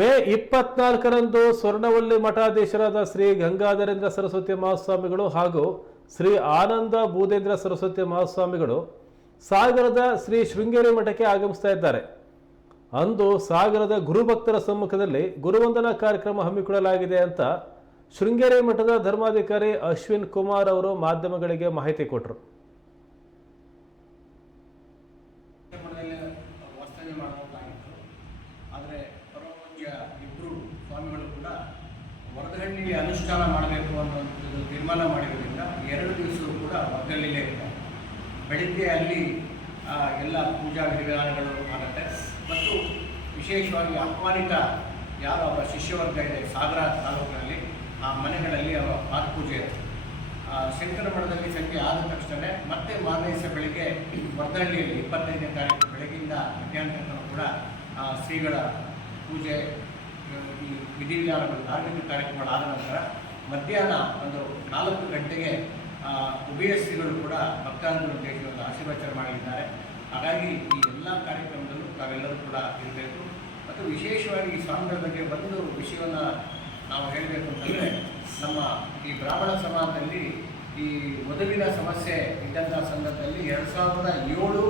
ಮೇ 24ರಂದು ಸ್ವರ್ಣವಲ್ಲಿ ಮಠಾಧೀಶರಾದ ಶ್ರೀ ಗಂಗಾಧರೇಂದ್ರ ಸರಸ್ವತಿ ಮಹಾಸ್ವಾಮಿಗಳು ಹಾಗೂ ಶ್ರೀ ಆನಂದ ಭೂದೇಂದ್ರ ಸರಸ್ವತಿ ಮಹಾಸ್ವಾಮಿಗಳು ಸಾಗರದ ಶ್ರೀ ಶೃಂಗೇರಿ ಮಠಕ್ಕೆ ಆಗಮಿಸ್ತಾ ಇದ್ದಾರೆ. ಅಂದು ಸಾಗರದ ಗುರುಭಕ್ತರ ಸಮ್ಮುಖದಲ್ಲಿ ಗುರುವಂದನಾ ಕಾರ್ಯಕ್ರಮ ಹಮ್ಮಿಕೊಳ್ಳಲಾಗಿದೆ ಅಂತ ಶೃಂಗೇರಿ ಮಠದ ಧರ್ಮಾಧಿಕಾರಿ ಅಶ್ವಿನ್ ಕುಮಾರ್ ಅವರು ಮಾಧ್ಯಮಗಳಿಗೆ ಮಾಹಿತಿ ಕೊಟ್ಟರು. ಆದರೆ ಪರಮಪೂಜ್ಯ ಇಬ್ಬರು ಸ್ವಾಮಿಗಳು ಕೂಡ ವರದಹಳ್ಳಿಯಲ್ಲಿ ಅನುಷ್ಠಾನ ಮಾಡಬೇಕು ಅನ್ನೋದು ತೀರ್ಮಾನ ಮಾಡಿರೋದ್ರಿಂದ 2 ದಿವಸವೂ ಕೂಡ ವರದಹಳ್ಳಿಯಲ್ಲೇ ಇರ್ತಾರೆ. ಬೆಳಿಗ್ಗೆ ಅಲ್ಲಿ ಎಲ್ಲ ಪೂಜಾ ವಿಧಿವಿಧಾನಗಳು ಆಗುತ್ತೆ ಮತ್ತು ವಿಶೇಷವಾಗಿ ಆಹ್ವಾನಿತ ಯಾರು ಅವರ ಶಿಷ್ಯವರ್ಗ ಇದೆ ಸಾಗರ ತಾಲೂಕಿನಲ್ಲಿ ಆ ಮನೆಗಳಲ್ಲಿ ಅವರ ಪಾದಪೂಜೆ ಇರುತ್ತೆ. ಶಂಕರ ಮಠದಲ್ಲಿ ಸಂಖ್ಯೆ ಆದ ತಕ್ಷಣ ಮತ್ತೆ ಮಾರನೇ ದಿವಸ ಬೆಳಿಗ್ಗೆ ವರದಹಳ್ಳಿಯಲ್ಲಿ 25ನೇ ತಾರೀಕು ಬೆಳಗ್ಗೆಯಿಂದ ಮಧ್ಯಾಹ್ನ ತನಕ ಕೂಡ ಶ್ರೀಗಳ ಪೂಜೆ ಈ ವಿಧಿವಿಧಾನಗಳು ಧಾರ್ಮಿಕ ಕಾರ್ಯಕ್ರಮಗಳಾದ ನಂತರ ಮಧ್ಯಾಹ್ನ ಒಂದು 4 ಗಂಟೆಗೆ ಉಭಯ ಶ್ರೀಗಳು ಕೂಡ ಭಕ್ತಾನುಗಳ ಉದ್ದೇಶಿ ಒಂದು ಆಶೀರ್ವಚನ ಮಾಡಲಿದ್ದಾರೆ. ಹಾಗಾಗಿ ಈ ಎಲ್ಲ ಕಾರ್ಯಕ್ರಮದಲ್ಲೂ ತಾವೆಲ್ಲರೂ ಕೂಡ ಇರಬೇಕು. ಮತ್ತು ವಿಶೇಷವಾಗಿ ಈ ಸ್ವಾಮಿಗಳ ಬಗ್ಗೆ ಒಂದು ವಿಷಯವನ್ನು ನಾವು ಹೇಳಬೇಕು ಅಂತಂದರೆ, ನಮ್ಮ ಈ ಬ್ರಾಹ್ಮಣ ಸಮಾಜದಲ್ಲಿ ಈ ಮದುವಿನ ಸಮಸ್ಯೆ ಇದ್ದಂಥ ಸಂದರ್ಭದಲ್ಲಿ 2007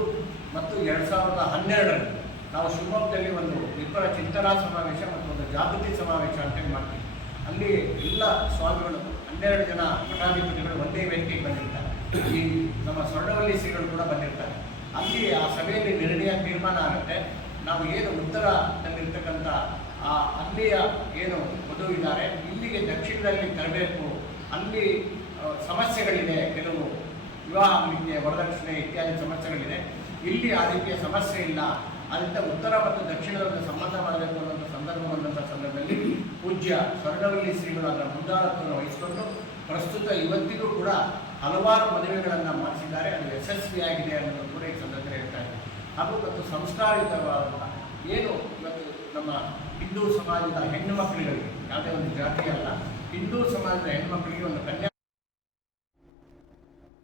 ಮತ್ತು 2012ರಲ್ಲಿ ನಾವು ಶಿವಮೊಗ್ಗದಲ್ಲಿ ಒಂದು ವಿಪ್ರ ಚಿಂತನಾ ಸಮಾವೇಶ ಮತ್ತು ಒಂದು ಜಾಗೃತಿ ಸಮಾವೇಶ ಅಂತೇಳಿ ಮಾಡ್ತೀವಿ. ಅಲ್ಲಿ ಎಲ್ಲ ಸ್ವಾಮಿಗಳು 12 ಜನ ಮಠಾಧಿಪತಿಗಳು ಒಂದೇ ವೇದಿಕೆಗೆ ಬಂದಿರ್ತಾರೆ. ಈ ನಮ್ಮ ಸ್ವರ್ಣವಲ್ಲಿ ಶ್ರೀಗಳು ಕೂಡ ಬಂದಿರ್ತಾರೆ. ಅಲ್ಲಿ ಆ ಸಭೆಯಲ್ಲಿ ನಿರ್ಣಯ ತೀರ್ಮಾನ ಆಗುತ್ತೆ. ನಾವು ಏನು ಉತ್ತರದಲ್ಲಿರ್ತಕ್ಕಂಥ ಅಲ್ಲಿಯ ಏನು ವಧುವಿದ್ದಾರೆ ಇಲ್ಲಿಗೆ ದಕ್ಷಿಣದಲ್ಲಿ ತರಬೇಕು, ಅಲ್ಲಿ ಸಮಸ್ಯೆಗಳಿದೆ, ಕೆಲವು ವಿವಾಹ ಆಗಲಿಕ್ಕೆ ವರದಕ್ಷಿಣೆ ಇತ್ಯಾದಿ ಸಮಸ್ಯೆಗಳಿದೆ, ಇಲ್ಲಿ ಆ ರೀತಿಯ ಸಮಸ್ಯೆ ಇಲ್ಲ, ಅದರಿಂದ ಉತ್ತರ ಮತ್ತು ದಕ್ಷಿಣದ ಸಂಬಂಧ ಮಾಡಬೇಕು ಅನ್ನೋ ಸಂದರ್ಭ ಬಂದಂಥ ಸಂದರ್ಭದಲ್ಲಿ ಪೂಜ್ಯ ಸ್ವರ್ಣವಲ್ಲಿ ಶ್ರೀಗಳು ಅದರ ಮುಂದಾಳತ್ವವನ್ನು ವಹಿಸಿಕೊಂಡು ಪ್ರಸ್ತುತ ಇವತ್ತಿಗೂ ಕೂಡ ಹಲವಾರು ಮದುವೆಗಳನ್ನು ಮಾಡಿಸಿದ್ದಾರೆ. ಅದು ಯಶಸ್ವಿಯಾಗಿದೆ ಅನ್ನೋದು ಕೂಡ ಈ ಸಂದರ್ಭದಲ್ಲಿ ಹೇಳ್ತಾ ಇದೆ. ಹಾಗೂ ಮತ್ತು ಸಂಸ್ಕಾರಿತವಾದ ಏನು ಇವತ್ತು ನಮ್ಮ ಹಿಂದೂ ಸಮಾಜದ ಹೆಣ್ಣು ಮಕ್ಕಳಿಗೆ, ಯಾವುದೇ ಒಂದು ಜಾತಿ ಅಲ್ಲ, ಹಿಂದೂ ಸಮಾಜದ ಹೆಣ್ಣು ಮಕ್ಕಳಿಗೆ ಒಂದು ಕನ್ಯಾ